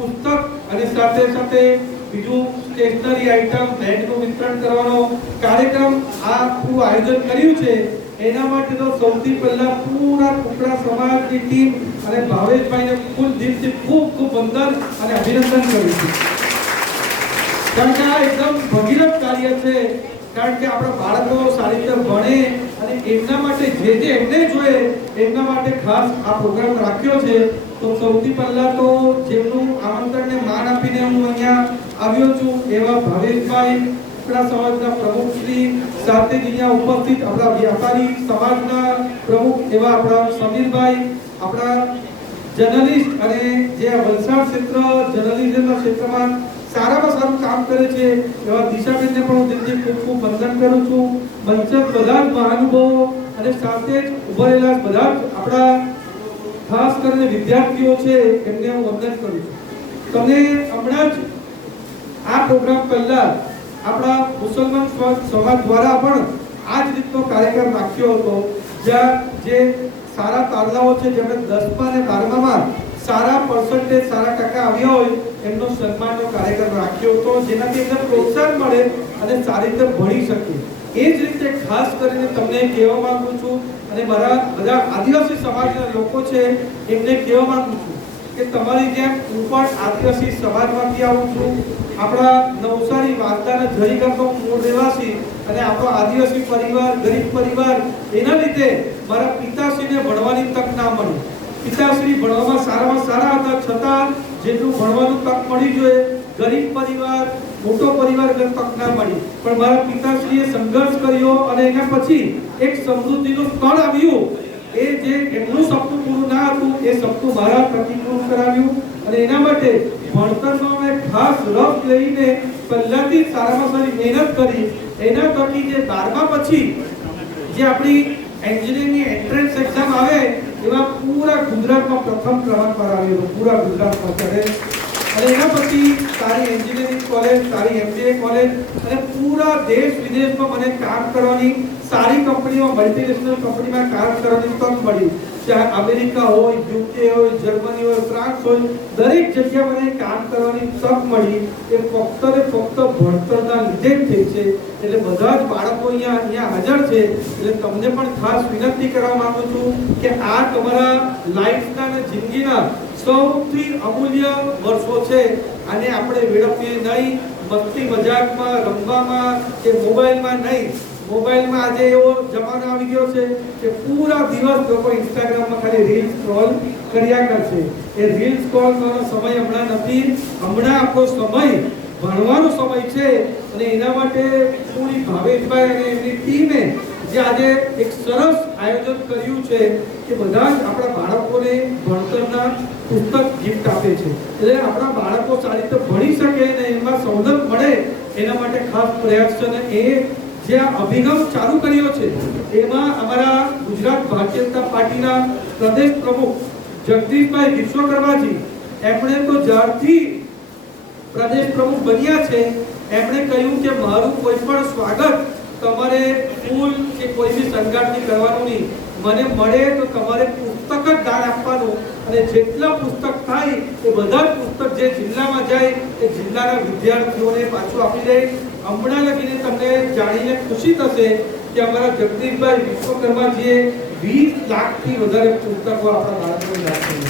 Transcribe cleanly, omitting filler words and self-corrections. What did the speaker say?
પુસ્તક અને સાથે સાથે બીજું સ્ટેશનરી આઇટમ ભેટનું વિતરણ કરવાનો કાર્યક્રમ આખું આયોજન કર્યું છે। એના માટે તો સૌથી પહેલા પૂરા કુકડા સમાજની ટીમ અને ભાવેશભાઈને ફૂલ દિલથી ખૂબ ખૂબ વંદન અને અભિનંદન કરું છું, કારણ કે આ એકદમ ભગીરથ કાર્ય છે। કારણ કે આપણા બાળકો સારી રીતે ભણે અને એમના માટે જે એમને જોઈએ એમના માટે ખાસ આ પ્રોગ્રામ રાખ્યો છે। તો સૌથી પહેલા તો જેમનું આમંત્રણને માન આપીને હું અહીંયા આવ્યો છું એવા ભાવેશભાઈ, કુકડા સમાજના પ્રમુખ શ્રી, સાથે જ અહીંયા ઉપસ્થિત આપણા વ્યાપારી સમાજના પ્રમુખ એવા આપણા સમીરભાઈ, આપણા જર્નલિસ્ટ અને જે વલસાડ ક્ષેત્ર જર્નલિઝમના ક્ષેત્રમાં સારામાં સારું કામ કરે છે એવા દિશાબેનને પણ હું દિલથી ખૂબ ખૂબ વંદન કરું છું। મંચ બધા જ મહાનુભાવો અને સાથે જ ઉભા રહેલા બધા જ આપણા ખાસ કરીને વિદ્યાર્થીઓ છે એમને હું વંદન કરું છું। તમને હમણાં જ આ પ્રોગ્રામ પહેલા આપણા મુસલમાન સમાજ દ્વારા પણ આ જ રીતનો કાર્યક્રમ રાખ્યો હતો, જ્યાં જે સારા તારલાઓ છે જેમણે 10મા અને 12મામાં સારા પર્સન્ટેજ સારા ટકા આવ્યા હોય એમનો સન્માનનો કાર્યક્રમ રાખ્યો હતો, જેનાથી એમને પ્રોત્સાહન મળે અને સારી રીતે ભણી શકે। એ જ રીતે ખાસ કરીને તમને કહેવા માંગુ છું અને મારા બધા આદિવાસી સમાજના લોકો છે એમને કહેવા માંગુ છું કે તમારી જેમ હું પણ આદિવાસી સમાજમાંથી આવું છું। આપણા નવસારી વાંસદાના જરીગામનો મૂળ રહેવાસી અને આપણો આદિવાસી પરિવાર, ગરીબ પરિવાર, એના લીધે મારા પિતાશ્રીને ભણવાની તક ના મળી। પિતાશ્રી ભણવામાં સારામાં સારા હતા, છતાં જેટલું ભણવાનું તક મળી જોઈએ ગરીબ પરિવાર, મોટો પરિવાર તક ના મળી, પણ મારા પિતાશ્રીએ સંઘર્ષ કર્યો અને એના પછી એક સમૃદ્ધિનું સ્થળ આવ્યું। એ જે એમનું સપનું પૂરું ના હતું એ સપનું મારા થકી પૂરું કરાવ્યું અને એના માટે ભણતરમાં મેં ખાસ રસ લઈને પહેલાથી સારામાં સારી મહેનત કરી। એના થકી જે 12મા પછી જે આપણી એન્જિનિયરિંગની એન્ટ્રન્સ એક્ઝામ આવે એમાં પૂરા ગુજરાતમાં પ્રથમ ક્રમાંક પર આવ્યો, પૂરા ગુજરાતમાં ચડે અને એના પછી સારી એન્જિનિયરિંગ કોલેજ, સારી એમબીએ કોલેજ અને પૂરા દેશ વિદેશમાં મને કામ કરવાની, સારી કંપનીમાં, મલ્ટીનેશનલ કંપનીમાં કામ કરવાની તક મળી। ચાહે અમેરિકા હોય, યુકે હોય, જર્મની હોય, ફ્રાન્સ હોય, દરેક જગ્યાએ મને કામ કરવાની તક મળી। એ ફક્ત ને ફક્ત ભણતરના લીધે જ થઈ છે। એટલે બધા જ બાળકો અહીંયા હાજર છે, એટલે તમને પણ ખાસ વિનંતી કરવા માંગુ છું કે આ તમારા લાઈફના અને જિંદગીના સૌથી અમૂલ્ય વર્ષો છે। આને આપણે વેડફીએ નહીં, મસ્તી મજાકમાં, રમવામાં કે મોબાઈલમાં નહીં। મોબાઈલમાં આજે એવો જમાનો આવી ગયો છે કે પૂરા દિવસ લોકો ઇન્સ્ટાગ્રામમાં ખાલી રીલ સ્ક્રોલ કર્યા કરશે। એ રીલ સ્ક્રોલ કરવાનો સમય હમણાં નથી, હમણાં આપણો સમય ભણવાનો સમય છે અને એના માટે પૂરી ભાવેશભાઈ અને એમની ટીમે જે આજે એક સરસ આયોજન કર્યું છે કે બધા જ આપણા બાળકોને ભણતરના પુસ્તક ગિફ્ટ આપે છે। એટલે આપણા બાળકો સારી રીતે ભણી શકે અને એમાં સવલત મળે એના માટે ખાસ પ્રયાસ છે અને એ જે અભિગમ ચાલુ કર્યો છે એમાં અમારા ગુજરાત ભારતીય જનતા પાર્ટીના પ્રદેશ પ્રમુખ જગદીશભાઈ વિશ્વકર્માજી, એમણે તો જ્યારથી પ્રદેશ પ્રમુખ બન્યા છે એમણે કહ્યું કે મારું કોઈ પણ સ્વાગત તમારે ફૂલ કે કોઈ બી સંગાટની કરવાનું નહીં, મને મળે તો તમારે પુસ્તક જ દાન આપવાનું અને જેટલા પુસ્તક થાય એ બધા જ પુસ્તક જે જિલ્લામાં જાય એ જિલ્લાના વિદ્યાર્થીઓને પાછું આપી દે। હમણાં લગીને તમને જાણીને ખુશી થશે કે અમારા જગદીશભાઈ વિશ્વકર્માજીએ 20 લાખથી વધારે પુસ્તકો આપણા બાળકોને આપેલા